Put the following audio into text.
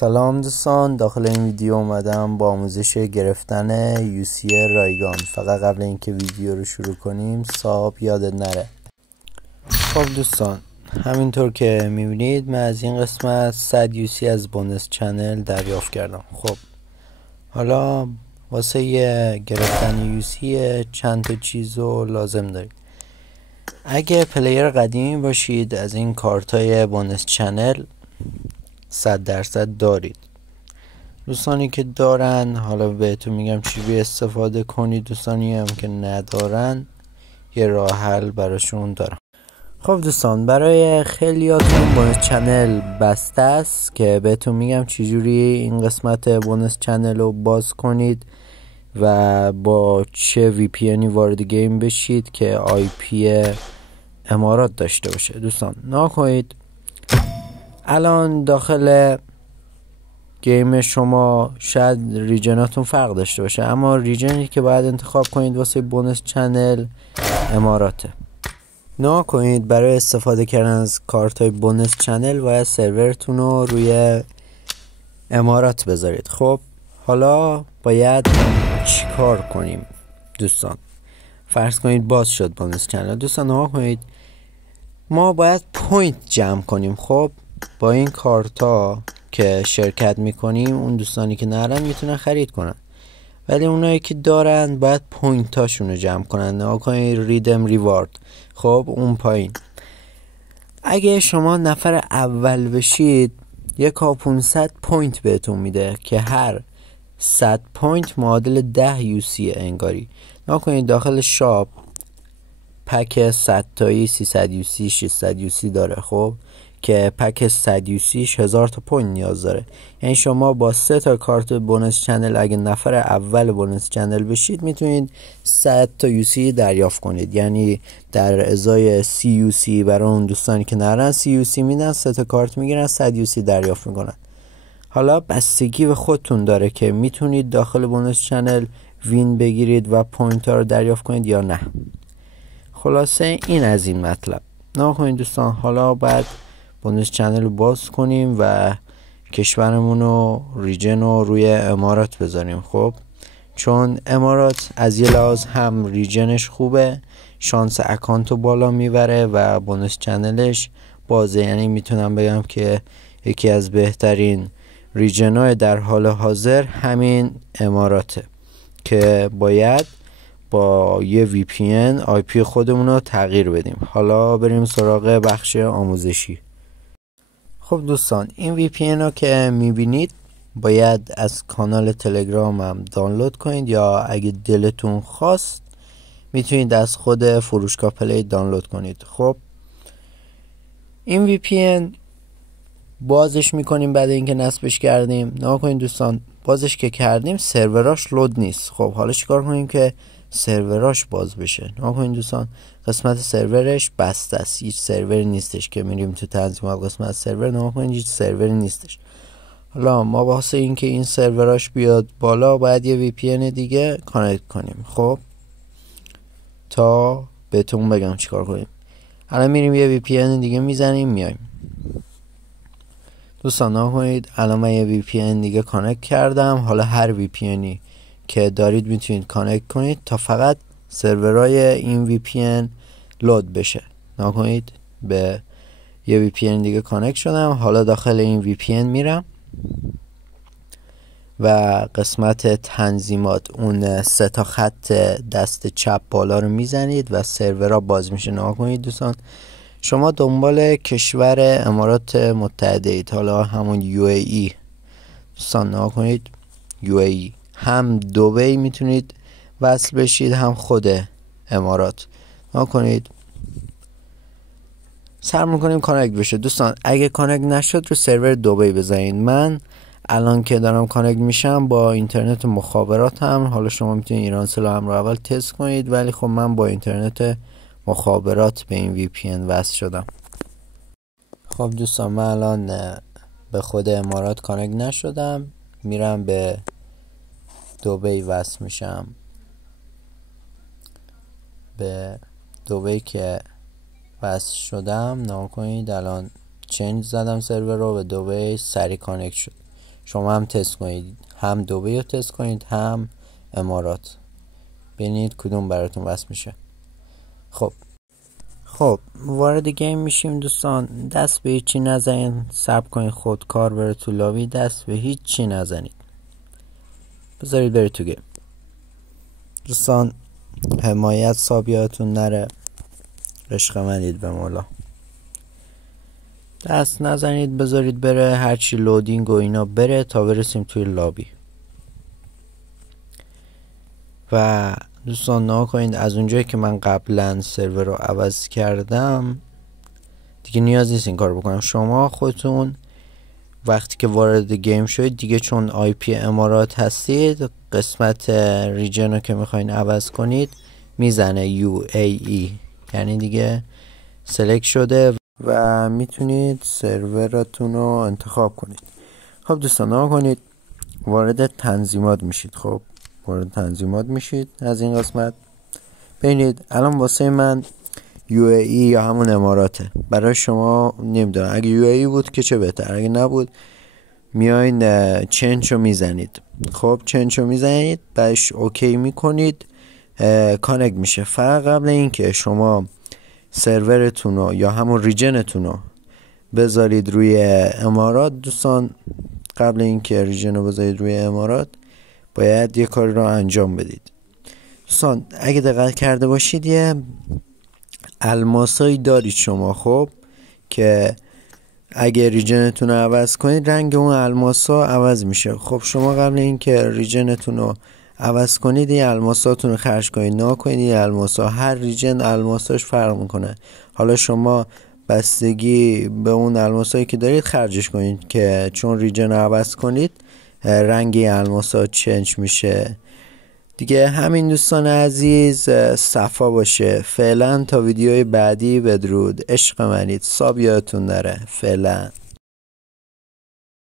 سلام دوستان، داخل این ویدیو اومدم با آموزش گرفتن UC رایگان. فقط قبل اینکه ویدیو رو شروع کنیم صاحب یادت نره. خب دوستان، همینطور که میبینید من از این قسمت 100 UC از بونس چنل دریافت کردم. خب حالا واسه گرفتن UC چند تا چیز رو لازم دارید. اگه پلیر قدیمی باشید از این کارتای بونس چنل 100% دارید. دوستانی که دارن حالا بهتون میگم چجوری استفاده کنید. دوستانی هم که ندارن یه راه حل براشون دارم. خب دوستان، برای خیلیاتون بونس چنل بسته است که بهتون میگم چجوری این قسمت بونس چنل رو باز کنید و با چه VPNی وارد گیم بشید که IP امارات داشته باشه. دوستان نگاه کنید، الان داخل گیم شما شاید ریجناتون فرق داشته باشه، اما ریجنی که باید انتخاب کنید واسه بونس چنل اماراته. نگاه کنید، برای استفاده کردن از کارت های بونس چنل باید سرورتون رو روی امارات بذارید. خب حالا باید چیکار کنیم دوستان؟ فرض کنید باز شد بونس چنل. دوستان نگاه کنید، ما باید پوینت جمع کنیم. خب با این کارت ها که شرکت میکنیم اون دوستانی که نرن میتونن خرید کنن، ولی اونایی که دارن باید پوینت هاشون رو جمع کنن. نگاه کنید، ریدم ریوارد. خب اون پایین اگه شما نفر اول بشید 1500 پوینت بهتون میده که هر 100 پوینت معادل 10 UC انگاری. نگاه کنید داخل شاپ پک 100 تایی 300 UC 600 UC داره. خب که پک 100 UC 1000 تا پوینت نیاز داره. یعنی شما با 3 تا کارت بونس چنل اگه نفر اول بونس چنل بشید میتونید 100 تا UC دریافت کنید. یعنی در ازای 30 UC برای اون دوستانی که نرن 30 UC میدن، 3 تا کارت میگیرن، 100 UC دریافت میکنن. حالا بستگی به خودتون داره که میتونید داخل بونس چنل وین بگیرید و پوینت ها رو دریافت کنید یا نه. خلاصه این از این مطلب. نگاه کنید دوستان، حالا بعد بونس چنل رو باز کنیم و کشورمون رو ریجن رو روی امارات بذاریم. خب چون امارات از یه لحاظ هم ریجنش خوبه، شانس اکانت رو بالا میبره و بونس چنلش بازه. یعنی میتونم بگم که یکی از بهترین ریجن های در حال حاضر همین اماراته که باید با یه VPN IP خودمون رو تغییر بدیم. حالا بریم سراغ بخش آموزشی. خب دوستان، این VPN رو که میبینید باید از کانال تلگرام هم دانلود کنید، یا اگه دلتون خواست میتونید از خود فروشگاه پلی دانلود کنید. خب این VPN بازش میکنیم بعد اینکه نصبش کردیم. نگاه کنید دوستان، بازش که کردیم سروراش لود نیست. خب حالا چیکار کنیم که سروراش باز بشه؟ نگاه کنید دوستان، قسمت سرورش بسته است، هیچ سروری نیستش که میریم تو تنظیمات قسمت سرور. نگاه کنید هیچ سروری نیستش. حالا ما واسه اینکه این سروراش بیاد بالا باید یه VPN دیگه کانکت کنیم. خب تا بهتون بگم چیکار کنیم. الان میریم یه VPN دیگه میزنیم میایم. دوستان نگاه کنید، الان من یه VPN دیگه کانکت کردم. حالا هر VPNی که دارید میتونید کانکت کنید تا فقط سرورهای این VPN لود بشه. نگاه کنید، به یه VPN دیگه کانکت شدم. حالا داخل این VPN میرم و قسمت تنظیمات اون 3 تا خط دست چپ بالا رو میزنید و سرورها باز میشه. نگاه کنید دوستان، شما دنبال کشور امارات متحده اید، حالا همون UAE. دوستان نگاه کنید، UAE هم دبی میتونید وصل بشید هم خود امارات. نگاه کنید، سر میکنیم کانکت بشه. دوستان اگه کانکت نشد رو سرور دبی بزنید. من الان که دارم کانکت میشم با اینترنت مخابرات هم، حالا شما میتونید ایرانسل هم رو اول تست کنید، ولی خب من با اینترنت مخابرات به این VPN وصل شدم. خب دوستان، من الان به خود امارات کانکت نشدم، میرم به دبی وصل میشم. به دبی که وصل شدم نگاه کنید، الان چنج زدم سرور رو به دبی، سری کانکت شد. شما هم تست کنید، هم دبی رو تست کنید هم امارات، ببینید کدوم براتون وصل میشه. خب وارد گیم میشیم دوستان. دست به هیچی نزنید، صبر کنید خود کار بره تو لابی. دست به هیچی نزنید، بذارید بره تو گیم. دوستان حمایت سابیاتون نره، عشق منید به مولا. دست نزنید، بذارید بره، هرچی لودینگ و اینا بره تا برسیم توی لابی. و دوستان نها کنید، از اونجایی که من قبلا سرور رو عوض کردم دیگه نیاز نیست این کار بکنم. شما خودتون وقتی که وارد گیم شدید دیگه، چون آی پی امارات هستید، قسمت ریجن رو که میخواین عوض کنید میزنه UAE، یعنی دیگه سلکت شده و میتونید سرورتون رو انتخاب کنید. خب دوستان نها کنید، وارد تنظیمات میشید. خب وارد تنظیمات میشید از این قسمت. ببینید الان واسه من UAE یا همون اماراته، برای شما نمیدونم. اگه UAE بود که چه بهتر، اگه نبود میاین چنج رو میزنید. خب چنج رو میزنید، بعدش اوکی میکنید، کانکت میشه. فقط قبل این که شما سرورتون رو یا همون ریجنتون رو بذارید روی امارات دوستان، قبل این که ریجن رو بذارید روی امارات باید یه کاری رو انجام بدید. دوستان اگه دقت کرده باشید یه الماسایی دارید شما، خب که اگه ریجنتون رو عوض کنید رنگ اون الماسا عوض میشه. خب شما قبل این که ریجنتون رو عوض کنید این الماساتون رو خرج کنید. نه کنید این الماسا، هر ریجن الماساش فرق میکنه. حالا شما بستگی به اون الماسایی که دارید خرجش کنید، که چون ریجن رو عوض کنید رنگ الماسا چنج میشه دیگه. همین دوستان عزیز، صفا باشه. فعلا تا ویدیوی بعدی، بدرود، عشق منید، ساب یادتون نره. فعلا.